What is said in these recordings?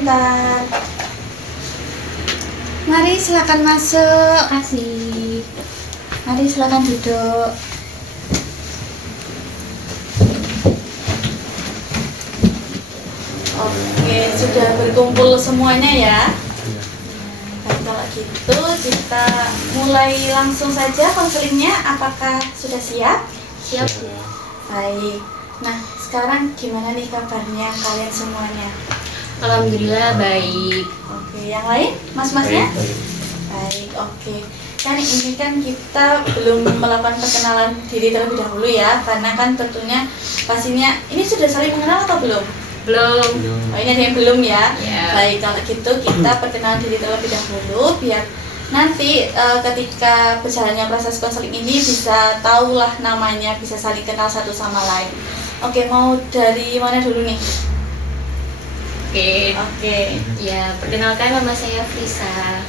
sebentar. Mari silakan masuk. Kasih. Mari silakan duduk. Oke, sudah berkumpul semuanya ya. Baik, kalau gitu kita mulai langsung saja konselingnya. Apakah sudah siap? Siap. Baik. Nah, sekarang gimana nih kabarnya kalian semuanya? Alhamdulillah baik. Oke, yang lain? Mas-masnya? Baik, oke. Kan ini kan kita belum melakukan perkenalan diri terlebih dahulu ya, karena kan tentunya pastinya ini sudah saling mengenal atau belum? Belum. Oh, ini ada yang belum ya? Ya. Baik, kalau gitu kita perkenalan diri terlebih dahulu biar nanti ketika berjalannya proses konseling ini bisa tahulah namanya, bisa saling kenal satu sama lain. Oke, mau dari mana dulu nih? Oke. Ya, perkenalkan nama saya Frisa.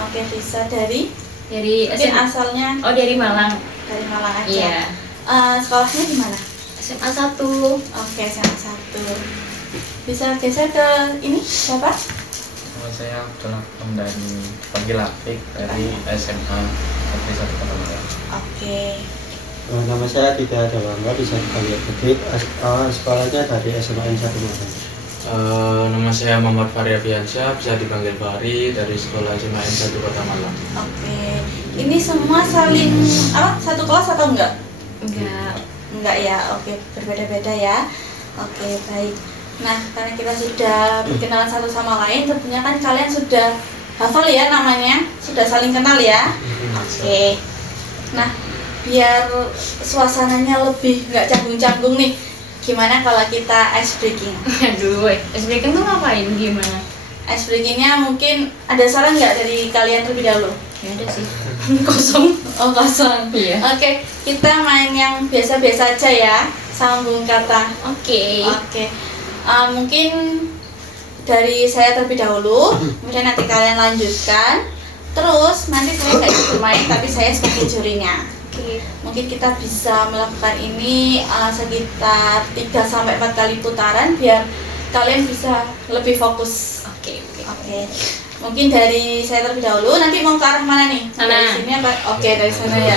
Oke, Risa dari Dari asalnya dari Malang. dari Malang aja. Iya. Sekolahnya di mana? SMA 1. Oke, SMA 1. Bisa geser ke ini siapa? Nama saya Abdul Hakam dan dipanggil Afik dari SMA Negeri 1 Kota Malang. Oke. Nama saya tidak ada bangga, bisa dipanggil Dedik. Sekolahnya dari SMA 1 Malang. Nama saya Muhammad Fahri Afiansyah, bisa dipanggil Fahri dari Sekolah SMA N1 Kota Malang. Oke. Ini semua saling satu kelas atau enggak? Enggak. Enggak ya. Oke, berbeda-beda ya. Oke, baik. Nah, karena kita sudah berkenalan satu sama lain, tentunya kan kalian sudah hafal ya namanya, sudah saling kenal ya. Oke. Nah, biar suasananya lebih nggak canggung-canggung nih, gimana kalau kita ice breaking? Aduh, SBK tuh ngapain gimana? Ice breakingnya mungkin ada saran nggak dari kalian terlebih dahulu? Ya ada sih. Kosong. Oh, kosong. Iya. Oke, kita main yang biasa-biasa aja ya, sambung kata. Oke. Oke. Mungkin dari saya terlebih dahulu, kemudian nanti kalian lanjutkan. Terus nanti saya nggak ikut bermain, tapi saya sebagai jurinya. Oke. Mungkin kita bisa melakukan ini sekitar 3-4 kali putaran biar kalian bisa lebih fokus. Oke. Oke. Mungkin dari saya terlebih dahulu, nanti mau ke arah mana nih? Sana. Dari sini apa? Oke, dari sana ya.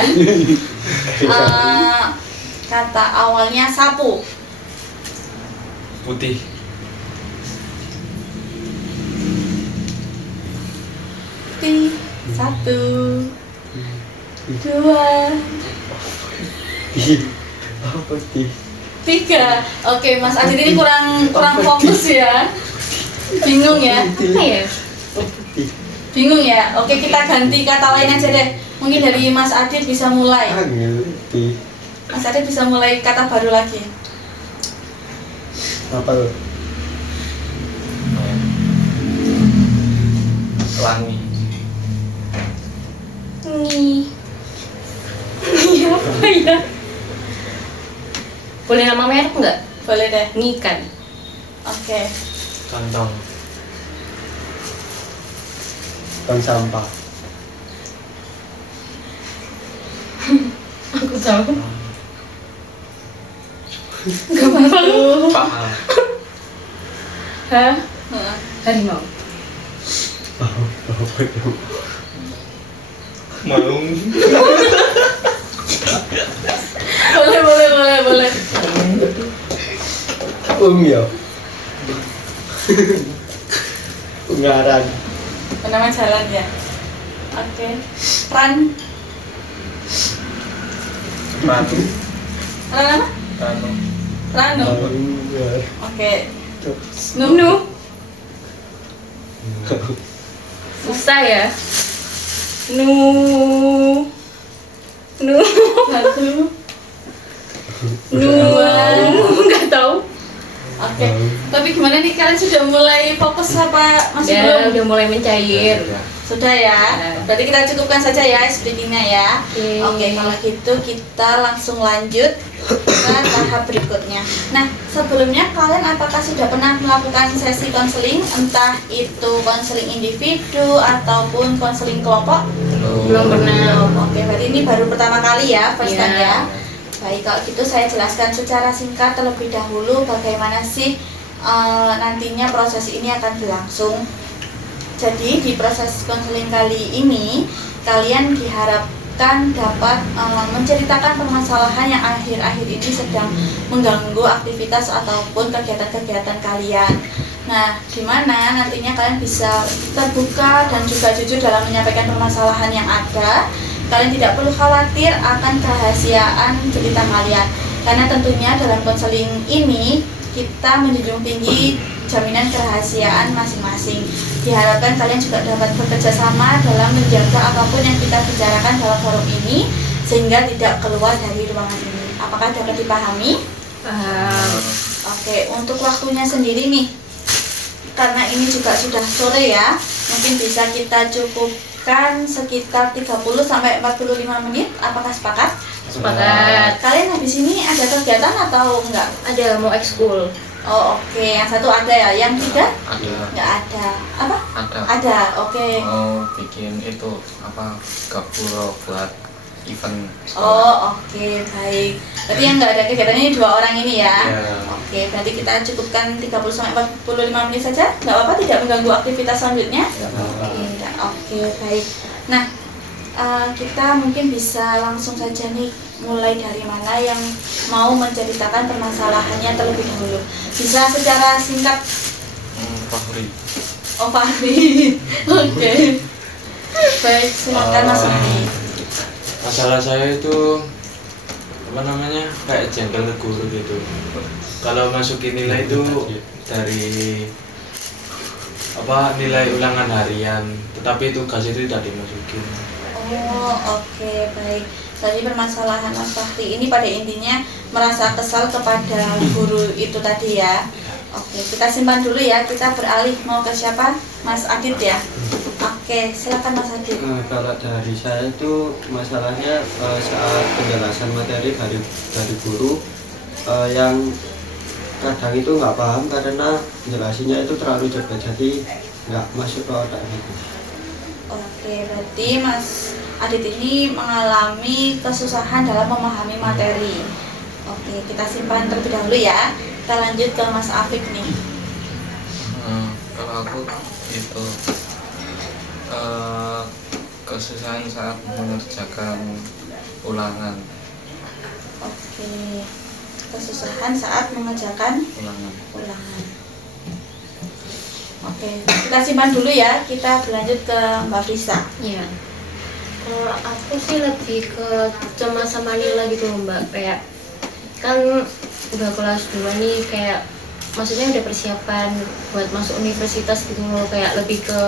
Kata awalnya sapu. Putih. Putih. 1, 2, Apa sih? 3. Oke, Mas Adit ini kurang fokus ya. Bingung ya? Apa ya? Bingung ya? Oke, kita ganti kata lain aja deh. Mungkin dari Mas Adit bisa mulai. Ngerti. Mas Adit bisa mulai kata baru lagi. Apa lo? Pelangi. Nih. Ini apa ya? Boleh nama merek enggak? Boleh deh. Ngikan. Oke. Kantong. Tong sampah. Aku tahu. Enggak apa-apa. Paha. Hah? Heeh. Harimau. Apa itu? Maung. Boleh. Ya. Ungaran. Nama jalan ya. Oke. Ran Ranu. apa? Ranu. Ranu. Ungar. Oke. Nu. Nu. Susah ya. Nu. Satu. Dua. Enggak tahu. Oke. Tapi gimana nih, kalian sudah mulai fokus apa masih Ya, belum? udah mulai mencair. Sudah ya. Berarti kita cukupkan saja ya speakingnya ya. Oke. Oke, kalau gitu kita langsung lanjut ke tahap berikutnya. Nah, sebelumnya kalian apakah sudah pernah melakukan sesi konseling, entah itu konseling individu ataupun konseling kelompok? Belum pernah. Oke, berarti ini baru pertama kali ya, first time Iya. ya. Baik, kalau gitu saya jelaskan secara singkat terlebih dahulu bagaimana sih nantinya proses ini akan berlangsung. Jadi di proses konseling kali ini kalian diharapkan dapat menceritakan permasalahan yang akhir-akhir ini sedang mengganggu aktivitas ataupun kegiatan-kegiatan kalian. Nah, di mana nantinya kalian bisa terbuka dan juga jujur dalam menyampaikan permasalahan yang ada. Kalian tidak perlu khawatir akan kerahasiaan cerita kalian, karena tentunya dalam konseling ini kita menjunjung tinggi jaminan kerahasiaan masing-masing. Diharapkan kalian juga dapat bekerja sama dalam menjaga apapun yang kita bicarakan dalam forum ini sehingga tidak keluar dari ruangan ini. Apakah dapat dipahami? Paham. Oke, untuk waktunya sendiri nih, karena ini juga sudah sore ya, mungkin bisa kita cukupkan sekitar 30-45 menit. Apakah sepakat? Sepakat. Kalian habis ini ada kegiatan atau enggak? Ada mau ekskul. Oh oke, yang satu ada ya, yang tiga? Ada. Enggak ada. Apa? Ada. Ada, oke. Mau bikin itu apa gapuro buat event sekolah. Oh oke, baik. Berarti yang enggak ada kegiatan ini 2 orang ini ya? Iya. Oke, berarti kita cukupkan 30-45 menit saja? Enggak apa-apa, tidak mengganggu aktivitas selanjutnya? Oke, oke, baik. Nah, kita mungkin bisa langsung saja nih, mulai dari mana yang mau menceritakan permasalahannya terlebih dahulu. Bisa secara singkat. Fahri. Oh Fahri. Oke. Baik, silakan Mas Fahri. Masalah saya itu apa namanya, kayak jengkel ke guru gitu. Kalau masukin nilai itu dari apa, nilai ulangan harian, tetapi tugas itu tidak dimasukin. Oh oke, baik. Jadi permasalahan Mas Fahri ini pada intinya merasa kesal kepada guru itu tadi ya. Oke, kita simpan dulu ya. Kita beralih mau ke siapa? Mas Adit ya. Oke, silakan Mas Adit. Kalau dari saya itu masalahnya saat penjelasan materi dari guru yang kadang itu nggak paham karena penjelasannya itu terlalu cepat, jadi nggak masuk ke otak gitu. Oke, berarti Mas Adit ini mengalami kesusahan dalam memahami materi. Oke, kita simpan terlebih dahulu ya. Kita lanjut ke Mas Afik nih. Kalau aku itu kesusahan saat mengerjakan ulangan. Oke, kesusahan saat mengerjakan Ulangan. ulangan. Oke, kita simpan dulu ya. Kita berlanjut ke Mbak Frisa. Iya. Kalau aku sih lebih ke cemas sama nilai gitu loh Mbak. Kayak kan udah kelas 2 nih, kayak maksudnya udah persiapan buat masuk universitas gitu loh. Kayak lebih ke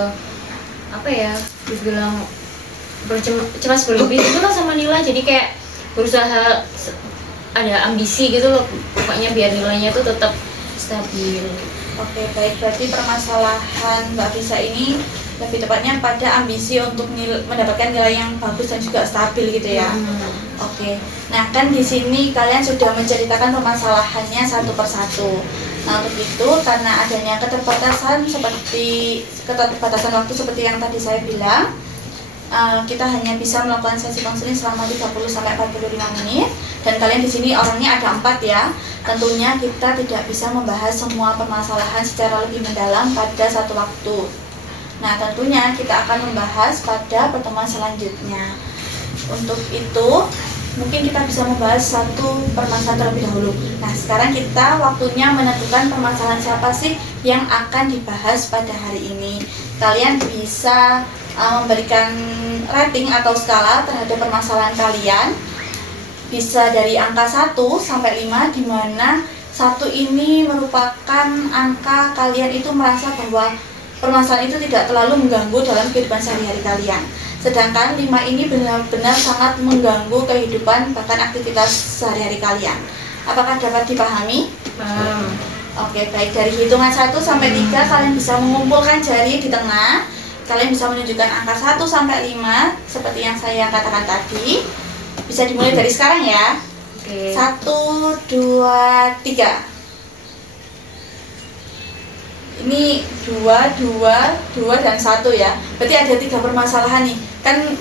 apa ya, dibilang cemas berlebih itu lah sama nilai. Jadi kayak berusaha ada ambisi gitu loh. Pokoknya biar nilainya tuh tetap stabil. Oke, baik. Berarti permasalahan Mbak Frisa ini lebih tepatnya pada ambisi untuk mendapatkan nilai yang bagus dan juga stabil gitu ya. Oke. Nah, kan di sini kalian sudah menceritakan permasalahannya satu persatu. Nah, untuk itu karena adanya keterbatasan waktu seperti yang tadi saya bilang, kita hanya bisa melakukan sesi konseling selama 30-45 menit, dan kalian di sini orangnya ada 4 ya. Tentunya kita tidak bisa membahas semua permasalahan secara lebih mendalam pada satu waktu. Nah, tentunya kita akan membahas pada pertemuan selanjutnya. Untuk itu, mungkin kita bisa membahas satu permasalahan terlebih dahulu. Nah, sekarang kita waktunya menentukan permasalahan siapa sih yang akan dibahas pada hari ini. Kalian bisa memberikan rating atau skala terhadap permasalahan kalian. Bisa dari angka 1 sampai 5, di mana 1 ini merupakan angka kalian itu merasa bahwa permasalahan itu tidak terlalu mengganggu dalam kehidupan sehari-hari kalian. Sedangkan 5 ini benar-benar sangat mengganggu kehidupan bahkan aktivitas sehari-hari kalian. Apakah dapat dipahami? Oke, baik. Dari hitungan 1 sampai 3 kalian bisa mengumpulkan jari di tengah. Kalian bisa menunjukkan angka 1 sampai 5 seperti yang saya katakan tadi. Bisa dimulai dari sekarang ya. Oke. 1, 2, 3. Ini 2 dan 1 ya. Berarti ada 3 permasalahan nih. Kan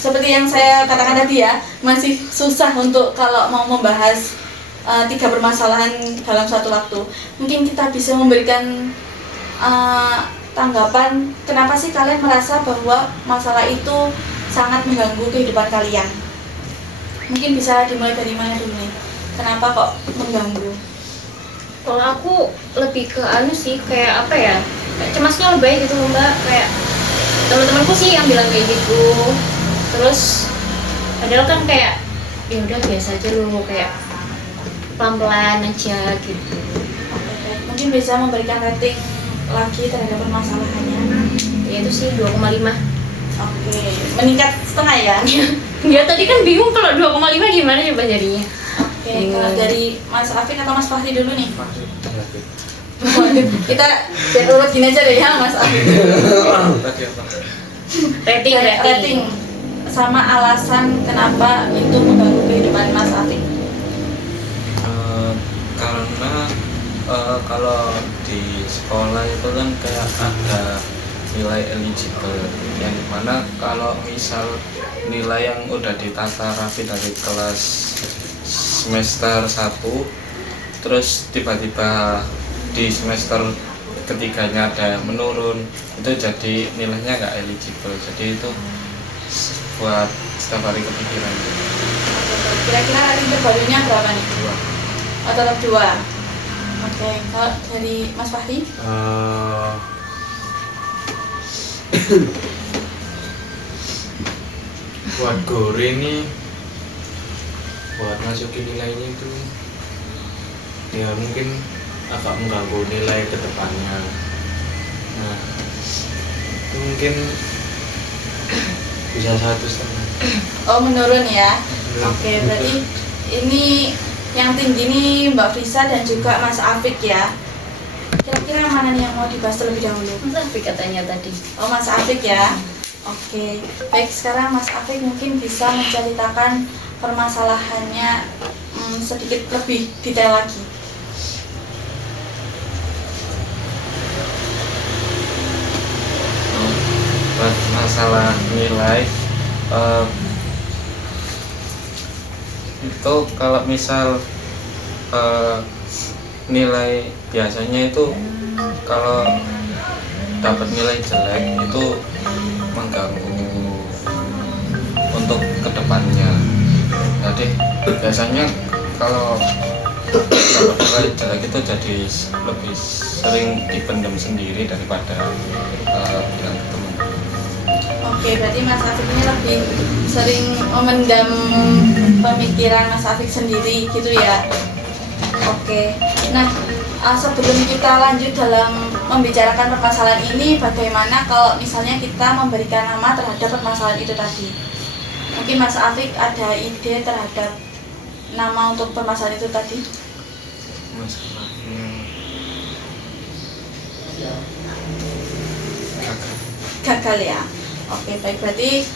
seperti yang saya katakan tadi ya, masih susah untuk kalau mau membahas 3 permasalahan dalam suatu waktu. Mungkin kita bisa memberikan tanggapan kenapa sih kalian merasa bahwa masalah itu sangat mengganggu kehidupan kalian. Mungkin bisa dimulai dari mana dulu nih? Kenapa kok mengganggu? Kalau aku lebih ke anu sih, kayak apa ya, kayak cemasnya lebih gitu loh mbak. Kayak teman-temanku sih yang bilang kayak gitu. Terus padahal kan kayak ya udah biasa aja loh, kayak pelan-pelan aja gitu. Oke, mungkin bisa memberikan rating lagi terhadap permasalahannya. Ya itu sih 2,5. Oke, meningkat setengah ya. Ya tadi kan bingung kalau 2,5 gimana coba jadinya. Oke, kalau dari Mas Afik atau Mas Fahri dulu nih? Masih relatif. Waduh, kita biar urut gini aja deh ya Mas Afik. Tadi apa? Rating. Sama alasan kenapa itu mengganggu kehidupan Mas Afik. Karena kalau di sekolah itu kan kayak ada nilai eligible, yang dimana kalau misal nilai yang udah ditata rapi dari kelas semester 1 terus tiba-tiba di semester ketiganya ada yang menurun, itu jadi nilainya nggak eligible. Jadi itu buat setiap hari kepikiran. Kira-kira rating terbarunya berapa nih? 2. Oh, tetap 2. Oke, kalau dari Mas Fahri? Buat Gore ini buat masukin nilainya itu ya mungkin agak mengganggu nilai ke depannya. Nah itu mungkin bisa 1,5. Oh, menurun ya. Oke, berarti ini yang tinggi nih Mbak Frisa dan juga Mas Afik ya. Kira-kira mana nih yang mau dibahas terlebih dahulu? Mas Afik katanya tadi. Oh, Mas Afik ya. Oke, baik, sekarang Mas Afik mungkin bisa menceritakan permasalahannya sedikit lebih detail lagi. Buat masalah nilai itu kalau misal nilai biasanya itu kalau dapat nilai jelek itu mengganggu untuk kedepannya. Jadi biasanya kalau dapat nilai jelek itu jadi lebih sering dipendam sendiri daripada bilang ke teman. Oke, berarti Mas Afik ini lebih sering memendam pemikiran Mas Afik sendiri gitu ya. Oke, nah sebelum kita lanjut dalam membicarakan permasalahan ini, bagaimana kalau misalnya kita memberikan nama terhadap permasalahan itu tadi? Mungkin Mas Afik ada ide terhadap nama untuk permasalahan itu tadi? Masalahnya Gagal ya. Oke, baik, berarti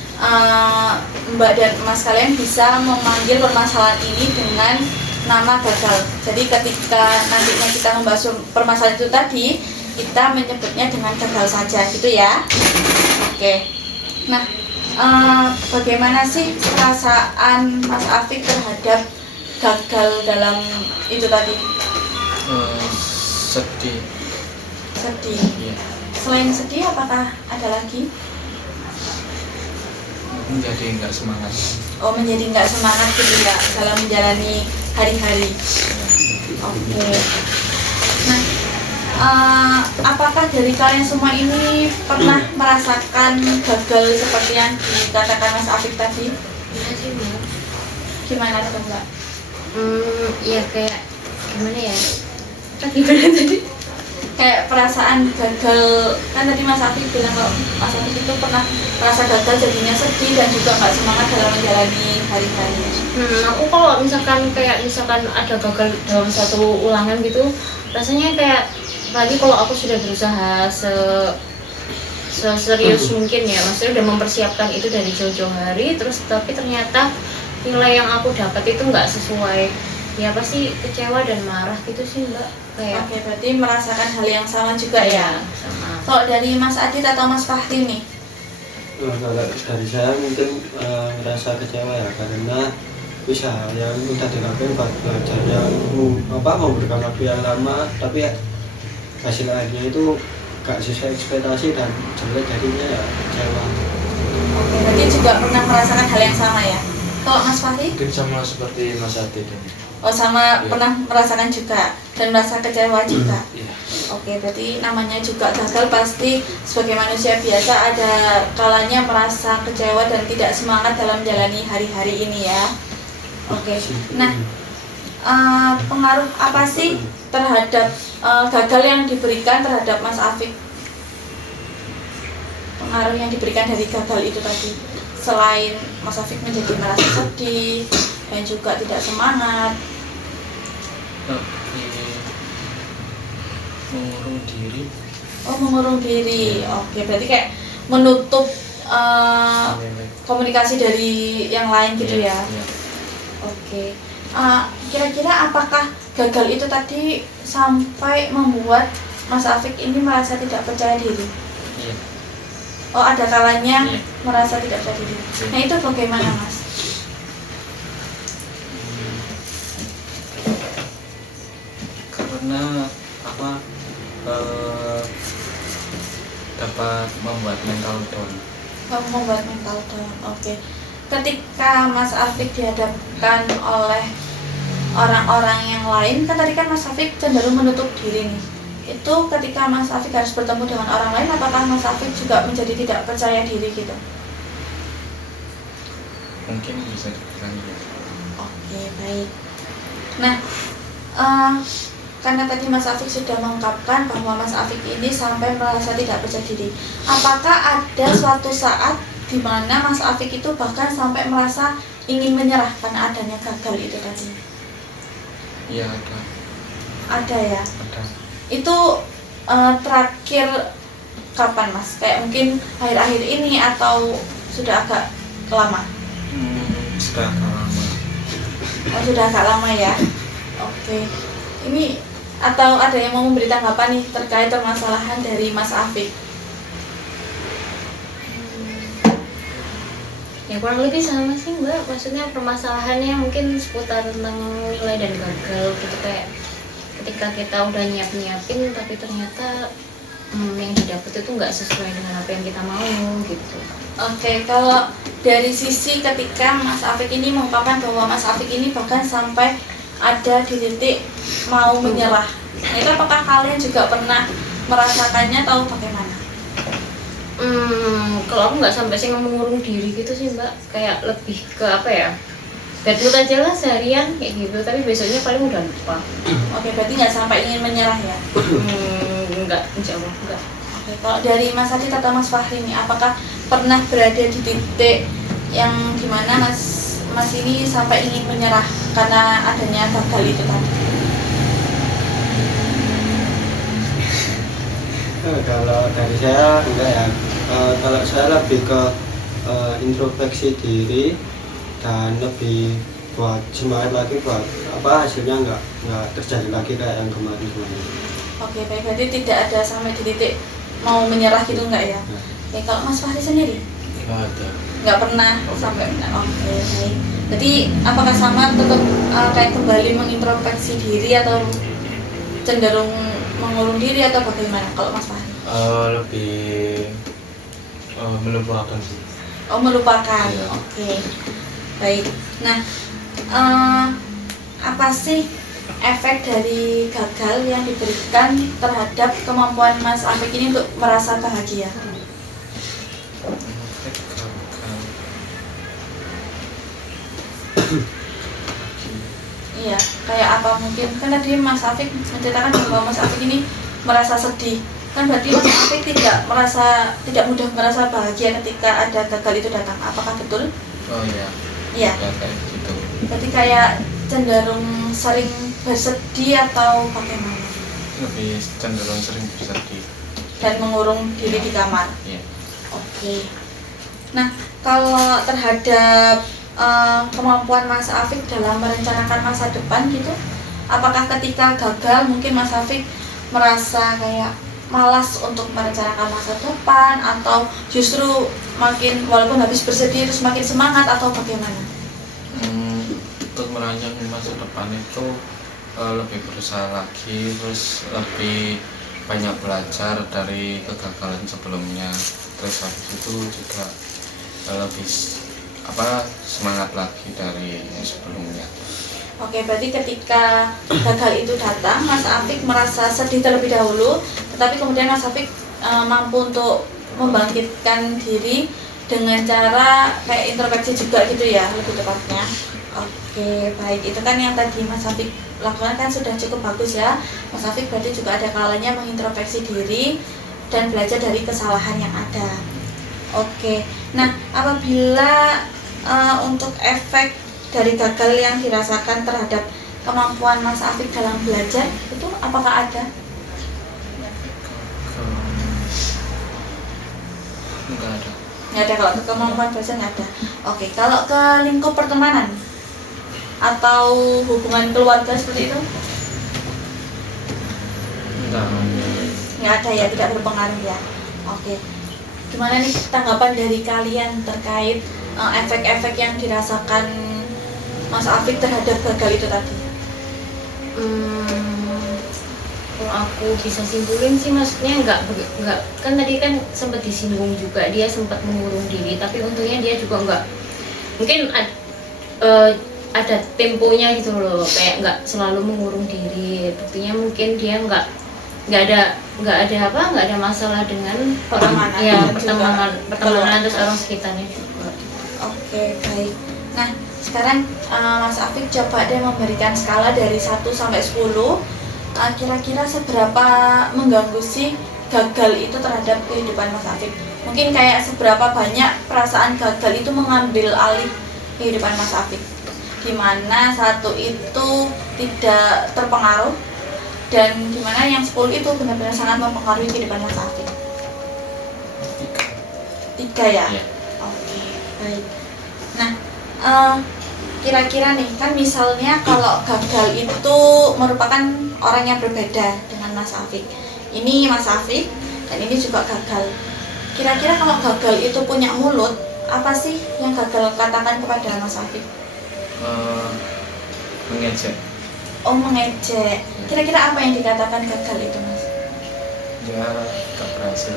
Mbak dan Mas kalian bisa memanggil permasalahan ini dengan nama gagal. Jadi ketika nantinya kita membahas permasalahan itu tadi, kita menyebutnya dengan gagal saja gitu ya. Oke. Nah, bagaimana sih perasaan Mas Afik terhadap gagal dalam itu tadi? sedih. Sedih. Iya. Selain sedih, apakah ada lagi? Menjadi nggak semangat. Oh, menjadi nggak semangat gitu ya dalam menjalani hari-hari. Oke. Nah, apakah dari kalian semua ini pernah merasakan gagal seperti yang dikatakan Mas Afik tadi? Iya sih mbak. Gimana tuh Mbak? Ya kayak gimana ya? Gimana tadi? Kayak perasaan gagal, kan tadi Mas Afik bilang kalau Mas Afik itu pernah merasa gagal jadinya sedih dan juga nggak semangat dalam menjalani hari-hari. Aku kalau misalkan ada gagal dalam satu ulangan gitu, rasanya kayak apalagi kalau aku sudah berusaha serius mungkin ya, maksudnya udah mempersiapkan itu dari jauh-jauh hari, terus tapi ternyata nilai yang aku dapat itu nggak sesuai, ya pasti kecewa dan marah gitu sih mbak. Kayak Oke, berarti merasakan hal yang sama juga ya. sama. Kalau dari Mas Adit atau Mas Fahri nih? Kalau dari saya mungkin ngerasa kecewa ya, karena usaha yang udah dilakukan buat belajar yang memberikan waktu yang lama, tapi hasil akhirnya itu gak sesuai ekspektasi dan jelek, jadinya ya kecewa. Oke, berarti juga pernah merasakan hal yang sama ya. Kalau Mas Fahri? Mungkin sama seperti Mas Ati kan. Oh, sama Iya. pernah merasakan juga dan merasa kecewa juga. Iya. Oke, berarti namanya juga gagal, pasti sebagai manusia biasa ada kalanya merasa kecewa dan tidak semangat dalam menjalani hari-hari ini ya. Oke, nah pengaruh apa sih terhadap gagal yang diberikan terhadap Mas Afik? Pengaruh yang diberikan dari gagal itu tadi, selain Mas Afik menjadi merasa sedih dan juga tidak semangat. Mengurung diri. Oh, mengurung diri. Oke, berarti kayak menutup komunikasi dari yang lain gitu ya. Iya. Oke. Kira-kira apakah gagal itu tadi sampai membuat Mas Afik ini merasa tidak percaya diri? Iya. Oh, ada kalanya Iya. merasa tidak percaya diri. Iya. Nah, itu bagaimana, Mas? Karena dapat membuat mental down. Kamu membuat mental down. Oke. Ketika Mas Afik dihadapkan oleh orang-orang yang lain, kan tadi kan Mas Afik cenderung menutup diri nih. Itu ketika Mas Afik harus bertemu dengan orang lain, apakah Mas Afik juga menjadi tidak percaya diri gitu? Mungkin bisa dibilang ya. Oke, baik. Nah, karena tadi Mas Afik sudah mengungkapkan bahwa Mas Afik ini sampai merasa tidak percaya diri. Apakah ada suatu saat di mana Mas Afik itu bahkan sampai merasa ingin menyerah karena adanya gagal itu tadi? Iya ada. Ada ya? Ada. Itu terakhir kapan, Mas? Kayak mungkin akhir-akhir ini atau sudah agak lama? Sudah agak lama. Oh, sudah agak lama ya? Oke. Ini atau ada yang mau memberi tanggapan nih terkait permasalahan dari Mas Afik? Ya kurang lebih sama sih Mbak, maksudnya permasalahannya mungkin seputar tentang nilai dan gagal gitu, kayak ketika kita udah nyiapin tapi ternyata yang didapat itu nggak sesuai dengan apa yang kita mau gitu. Oke, kalau dari sisi ketika Mas Afik ini mengungkapkan bahwa Mas Afik ini bahkan sampai ada di titik mau menyerah. Nah, itu apakah kalian juga pernah merasakannya atau bagaimana? Kalau aku nggak sampai sih mengurung diri gitu sih Mbak, kayak lebih ke apa ya, bad mood aja lah seharian kayak gitu, tapi besoknya paling udah lupa. Oke, berarti nggak sampai ingin menyerah ya? Enggak, insya Allah enggak. Oke, kalau dari Mas Adit atau Mas Fahri nih, apakah pernah berada di titik yang dimana Mas ini sampai ingin menyerah karena adanya gagal itu tadi? Kalau dari saya enggak ya. Kalau saya lebih ke introspeksi diri dan lebih buat semangat lagi buat hasilnya nggak terjadi lagi kayak yang kemarin. Oke, baik, berarti tidak ada sampai di titik mau menyerah gitu enggak ya? Oke, kalau Mas Fahri sendiri? Nggak ada. Nggak pernah sampai menyerah. Oke, baik. Jadi apakah sama tetap kayak kembali mengintrospeksi diri atau cenderung mengurung diri atau bagaimana kalau Mas Fahri? Lebih melupakan sih. Oh, melupakan. Iya. Oke. Baik. Nah, apa sih efek dari gagal yang diberikan terhadap kemampuan Mas Afik ini untuk merasa bahagia? Iya, kayak apa mungkin? Kan tadi Mas Afik menceritakan bahwa Mas Afik ini merasa sedih. Kan berarti Mas Afik tidak mudah merasa bahagia ketika ada gagal itu datang. Apakah betul? Oh iya. Iya. Ya kayak gitu. Berarti kayak cenderung sering bersedih atau bagaimana? Lebih cenderung sering bersedih. Dan mengurung diri di kamar. Iya. Oke. Nah, kalau terhadap kemampuan Mas Afik dalam merencanakan masa depan gitu, apakah ketika gagal mungkin Mas Afik merasa kayak malas untuk merencanakan masa depan, atau justru makin walaupun habis bersedih terus makin semangat, atau bagaimana? sepanjang masa depan itu lebih berusaha lagi, terus lebih banyak belajar dari kegagalan sebelumnya, terus habis itu juga lebih semangat lagi dari yang sebelumnya. Oke, berarti ketika gagal itu datang, Mas Afik merasa sedih terlebih dahulu, tetapi kemudian Mas Afik mampu untuk membangkitkan diri dengan cara kayak introspeksi juga gitu ya, lebih tepatnya. Oke, baik. Itu kan yang tadi Mas Afik lakukan kan sudah cukup bagus ya. Mas Afik berarti juga ada kalanya mengintrospeksi diri dan belajar dari kesalahan yang ada. Oke, nah apabila untuk efek dari gagal yang dirasakan terhadap kemampuan Mas Afik dalam belajar itu apakah ada? Enggak ada. Nggak ada, kalau ke kemampuan belajar nggak ada. Oke, kalau ke lingkup pertemanan atau hubungan keluarga seperti itu? Enggak. Nggak ada ya, tidak berpengaruh ya. Oke, gimana nih tanggapan dari kalian terkait efek-efek yang dirasakan Mas Afik terhadap gagal itu tadi? Kalau aku bisa simpulin sih, maksudnya nggak kan tadi kan sempat disinggung juga, dia sempat mengurung diri, tapi untungnya dia juga nggak, mungkin ada temponya gitu loh, kayak nggak selalu mengurung diri. Buktinya mungkin dia nggak ada masalah dengan Pertemanan ya juga. pertemanan terus orang sekitarnya juga. Oke, baik. Nah, sekarang Mas Afik coba deh memberikan skala dari 1 sampai 10. Kira-kira seberapa mengganggu sih gagal itu terhadap kehidupan Mas Afik? Mungkin kayak seberapa banyak perasaan gagal itu mengambil alih kehidupan Mas Afik? Dimana 1 itu tidak terpengaruh dan dimana yang 10 itu benar-benar sangat mempengaruhi kehidupan Mas Afik? 3 ya? Iya. Oke, baik. Nah, kira-kira nih, kan misalnya kalau gagal itu merupakan orang yang berbeda dengan Mas Afik. Ini Mas Afik dan ini juga gagal. Kira-kira kalau gagal itu punya mulut, apa sih yang gagal katakan kepada Mas Afik? Mengejek. Oh, mengejek. Kira-kira apa yang dikatakan gagal itu, Mas? Ya gak berhasil.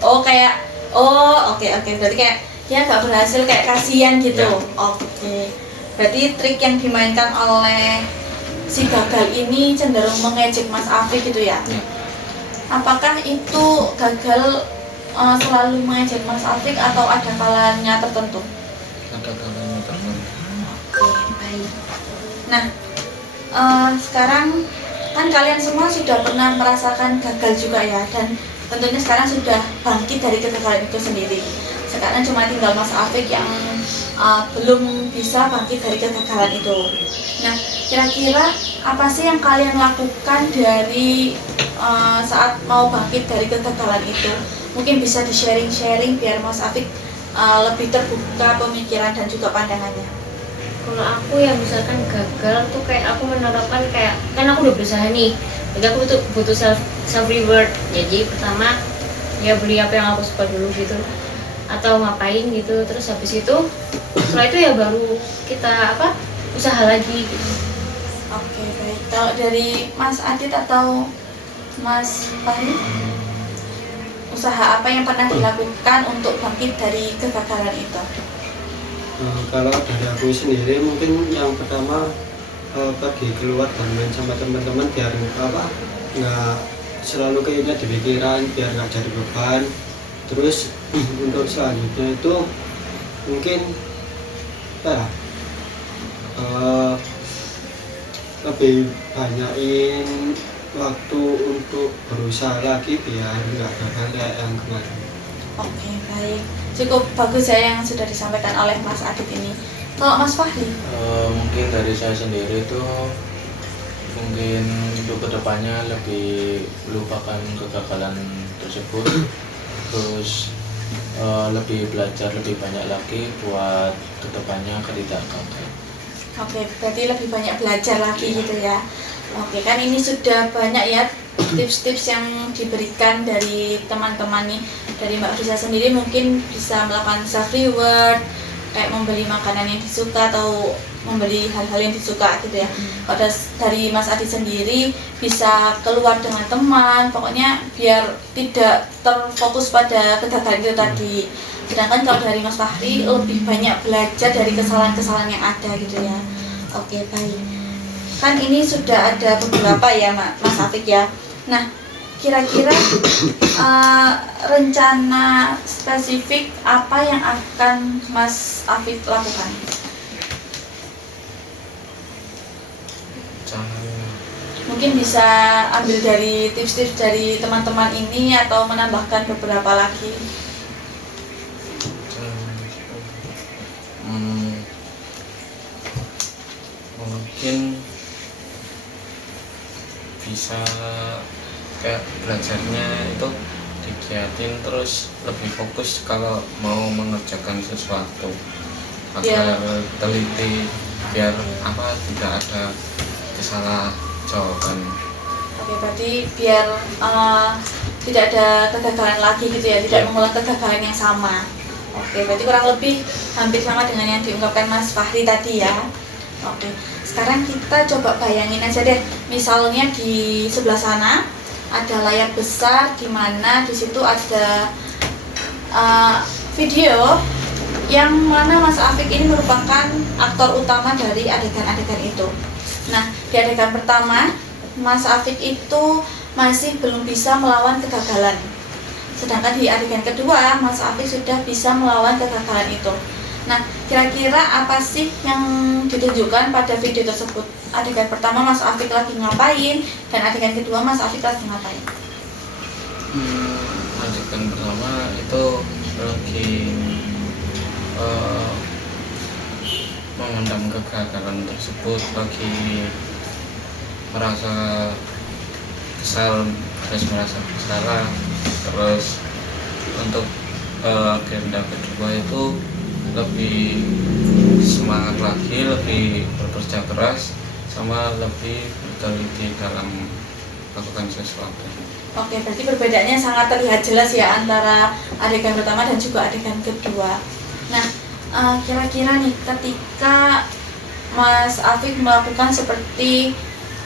Oh, kayak oke. Berarti kayak dia nggak berhasil, kayak kasihan gitu. Ya. Oke. Berarti trik yang dimainkan oleh si gagal ini cenderung mengejek Mas Afik gitu ya? Ya. Apakah itu gagal selalu mengejek Mas Afik atau ada kalanya tertentu? Ada kalanya tertentu. Oke, baik. Nah, sekarang kan kalian semua sudah pernah merasakan gagal juga ya, dan tentunya sekarang sudah bangkit dari kegagalan itu sendiri. Sekarang cuma tinggal Mas Afik yang belum bisa bangkit dari kegagalan itu. Nah, kira-kira apa sih yang kalian lakukan dari saat mau bangkit dari kegagalan itu? Mungkin bisa di-sharing biar Mas Afik lebih terbuka pemikiran dan juga pandangannya. Kalau aku ya misalkan gagal tuh kayak aku menerapkan kayak, kan aku udah berusaha nih, jadi aku butuh self reward. Jadi pertama ya beli apa yang aku suka dulu gitu, atau ngapain gitu, terus habis itu setelah itu ya baru kita usaha lagi gitu. Oke, baik. Kalau dari Mas Adit atau Mas Fahri, usaha apa yang pernah dilakukan untuk bangkit dari kegagalan itu? Kalau dari aku sendiri mungkin yang pertama pergi keluar dan main sama teman-teman biar nggak selalu kayaknya di pikiran, biar nggak jadi beban. Terus untuk selanjutnya itu mungkin lebih banyakin waktu untuk berusaha lagi biar nggak gagal kayak yang kemarin. Oke, baik. Cukup bagus ya yang sudah disampaikan oleh Mas Adit ini. Kalau Mas Fahri? Mungkin dari saya sendiri itu mungkin untuk kedepannya lebih melupakan kegagalan tersebut, terus lebih belajar lebih banyak lagi buat kedepannya tidak gagal. Oke, berarti lebih banyak belajar lagi gitu ya. Oke, kan ini sudah banyak ya tips-tips yang diberikan dari teman-teman nih. Dari Mbak Frisa sendiri mungkin bisa melakukan self reward, kayak membeli makanan yang disuka atau membeli hal-hal yang disuka gitu ya. Kalau dari Mas Adi sendiri bisa keluar dengan teman, pokoknya biar tidak terfokus pada kegagalan itu tadi. Sedangkan kalau dari Mas Fahri lebih banyak belajar dari kesalahan-kesalahan yang ada gitu ya. Oke, baik. Kan ini sudah ada beberapa ya Mas Afik ya. Nah, kira-kira rencana spesifik apa yang akan Mas Afik lakukan? Mungkin bisa ambil dari tips-tips dari teman-teman ini atau menambahkan beberapa lagi. Mungkin bisa kayak belajarnya itu digiatin terus lebih fokus kalau mau mengerjakan sesuatu agar teliti biar tidak ada salah jawaban. Oke, berarti biar tidak ada kegagalan lagi gitu ya, tidak mengulang kegagalan yang sama. Oke, berarti kurang lebih hampir sama dengan yang diungkapkan Mas Fahri tadi ya. Oke, sekarang kita coba bayangin aja deh, misalnya di sebelah sana ada layar besar di mana di situ ada video yang mana Mas Afik ini merupakan aktor utama dari adegan-adegan itu. Nah, di adegan pertama, Mas Afik itu masih belum bisa melawan kegagalan. Sedangkan di adegan kedua, Mas Afik sudah bisa melawan kegagalan itu. Nah, kira-kira apa sih yang ditunjukkan pada video tersebut? Adegan pertama Mas Afik lagi ngapain, dan adegan kedua Mas Afik lagi ngapain? Adegan pertama itu lagi memendam kegagalan tersebut, lagi merasa kesal, terus merasa bersalah. Terus untuk agenda kedua itu lebih semangat lagi, lebih bekerja keras, sama lebih berteliti dalam melakukan sesuatu. Oke, berarti perbedaannya sangat terlihat jelas ya antara adegan pertama dan juga adegan kedua. Nah, kira-kira nih ketika Mas Afik melakukan seperti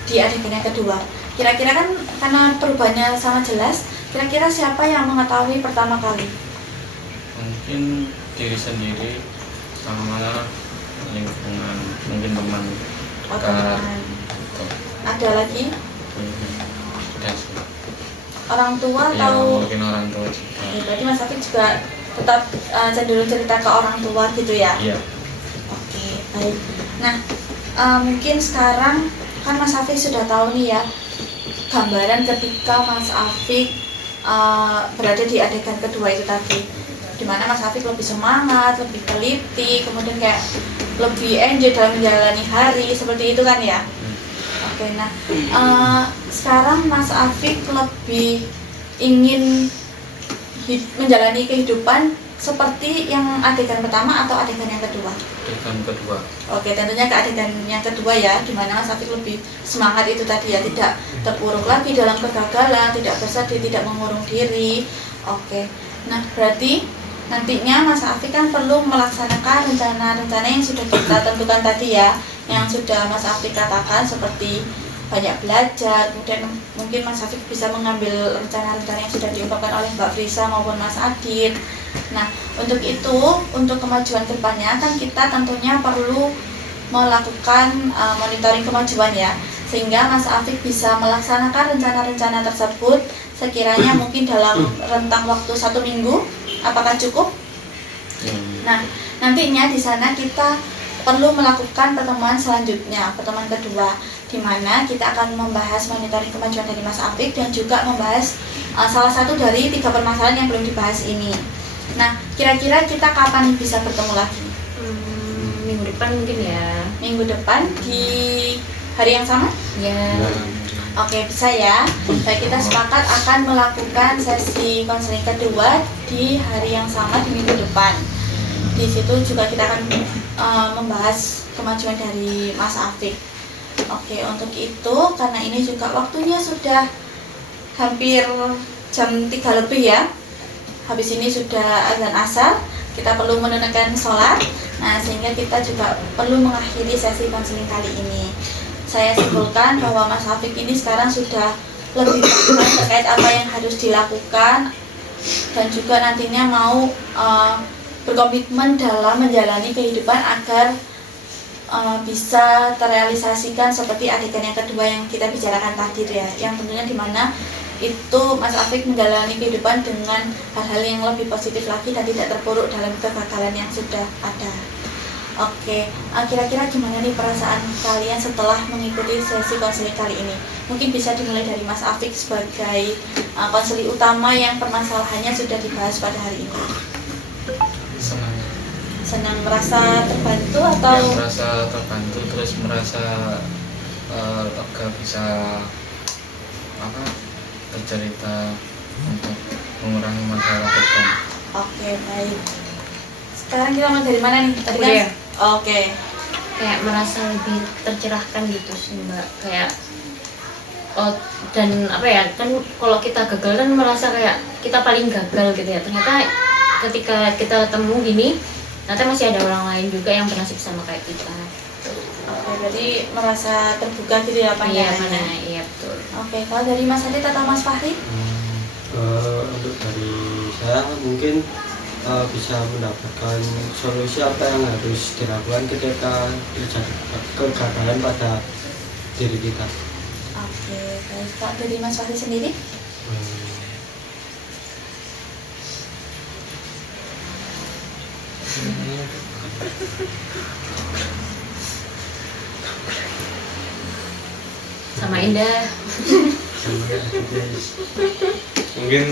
di adegan yang kedua, kira-kira kan karena perubahannya sangat jelas, kira-kira siapa yang mengetahui pertama kali? Mungkin diri sendiri sama lingkungan, mungkin teman dekat. Ada lagi? Sudah sih. Orang tua Ya, atau? mungkin orang tua juga. Berarti Mas Afik juga tetap cenderung cerita ke orang tua gitu ya? Iya. Oke, baik. Nah, mungkin sekarang kan Mas Afik sudah tahu nih ya gambaran ketika Mas Afik berada di adegan kedua itu tadi, dimana Mas Afik lebih semangat, lebih teliti, kemudian kayak lebih enjoy dalam menjalani hari, seperti itu kan ya. Oke, nah sekarang Mas Afik lebih ingin menjalani kehidupan seperti yang adegan pertama atau adegan yang kedua? Adegan kedua. Oke, tentunya ke adegan yang kedua ya, dimana Mas Afik lebih semangat itu tadi ya, tidak terpuruk lagi dalam kegagalan, tidak bersedih, tidak mengurung diri. Oke, nah berarti nantinya Mas Afik kan perlu melaksanakan rencana-rencana yang sudah kita tentukan tadi ya, yang sudah Mas Afik katakan seperti banyak belajar, kemudian mungkin Mas Afik bisa mengambil rencana-rencana yang sudah diungkapkan oleh Mbak Frisa maupun Mas Adit. Nah, untuk itu, untuk kemajuan kedepannya kan kita tentunya perlu melakukan monitoring kemajuan ya, sehingga Mas Afik bisa melaksanakan rencana-rencana tersebut sekiranya mungkin dalam rentang waktu 1 minggu. Apakah cukup? Nah, nantinya di sana kita perlu melakukan pertemuan selanjutnya, pertemuan kedua, di mana kita akan membahas monitoring kemajuan dari Mas Afik dan juga membahas salah satu dari 3 permasalahan yang belum dibahas ini. Nah, kira-kira kita kapan bisa bertemu lagi? Minggu depan mungkin ya. Minggu depan di hari yang sama? Ya. Oke, bisa ya. Baik, kita sepakat akan melakukan sesi konseling kedua di hari yang sama di minggu depan. Di situ juga kita akan membahas kemajuan dari Mas Afik. Oke, untuk itu karena ini juga waktunya sudah hampir jam 3 lebih ya. Habis ini sudah azan asar, kita perlu menunaikan sholat. Nah, sehingga kita juga perlu mengakhiri sesi konseling kali ini. Saya simpulkan bahwa Mas Afif ini sekarang sudah lebih paham terkait apa yang harus dilakukan dan juga nantinya mau berkomitmen dalam menjalani kehidupan agar bisa terrealisasikan seperti adegan yang kedua yang kita bicarakan tadi ya, yang tentunya dimana itu Mas Afif menjalani kehidupan dengan hal-hal yang lebih positif lagi dan tidak terpuruk dalam kegagalan yang sudah ada. Oke, kira-kira gimana nih perasaan kalian setelah mengikuti sesi konseling kali ini? Mungkin bisa dimulai dari Mas Afif sebagai konselor utama yang permasalahannya sudah dibahas pada hari ini. Senang merasa terbantu atau? Ya, merasa terbantu, terus merasa lega bisa bercerita untuk mengurangi masalah beban. Oke, baik. Sekarang kita mau dari mana nih? Tadi kan? Ya. Oke. Kayak merasa lebih tercerahkan gitu sih Mbak, kayak dan apa ya, kan kalau kita gagal kan merasa kayak kita paling gagal gitu ya, ternyata ketika kita ketemu gini nanti masih ada orang lain juga yang bernasib sama kayak kita. Oke, berarti merasa terbuka gitu ya pandangannya. Iya betul. Oke, kalau dari Mas Adit atau Mas Fahri? Untuk dari saya mungkin bisa mendapatkan solusi apa yang harus dilakukan ketika terjadi kegagalan pada diri kita. Oke, baik. Kalau dari Mas Fahri sendiri? Sama Indah. Mungkin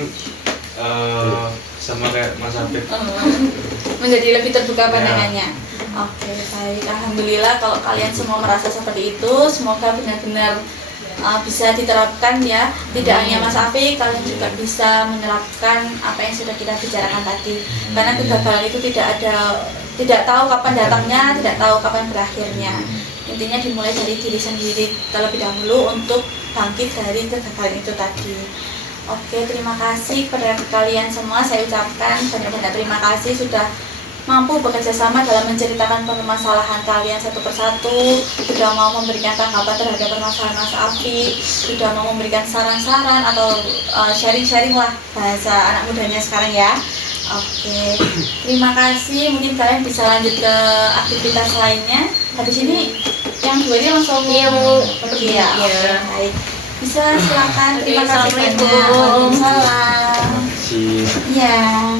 sama kayak Mas Afif. Menjadi lebih terbuka pandangannya. Oke, baik. Alhamdulillah kalau kalian semua merasa seperti itu, semoga benar-benar bisa diterapkan ya. Tidak hanya Mas Afif, kalian juga bisa menerapkan apa yang sudah kita bicarakan tadi. Karena kegagalan itu tidak tahu kapan datangnya, tidak tahu kapan berakhirnya. Intinya dimulai dari diri sendiri terlebih dahulu untuk bangkit dari kegagalan itu tadi. Oke, terima kasih kepada kalian semua. Saya ucapkan banyak-banyak terima kasih sudah mampu bekerja sama dalam menceritakan permasalahan kalian satu persatu, sudah mau memberikan tanggapan terhadap permasalahan Mas Afif, sudah mau memberikan saran-saran atau sharing-sharing lah bahasa anak mudanya sekarang ya. Oke, terima kasih. Mungkin kalian bisa lanjut ke aktivitas lainnya. Habis ini yang dua ini langsung pergi ya. Oke, baik. Bisa silakan. Terima kasih banyak. Assalamualaikum. Waalaikumsalam. Si Ya.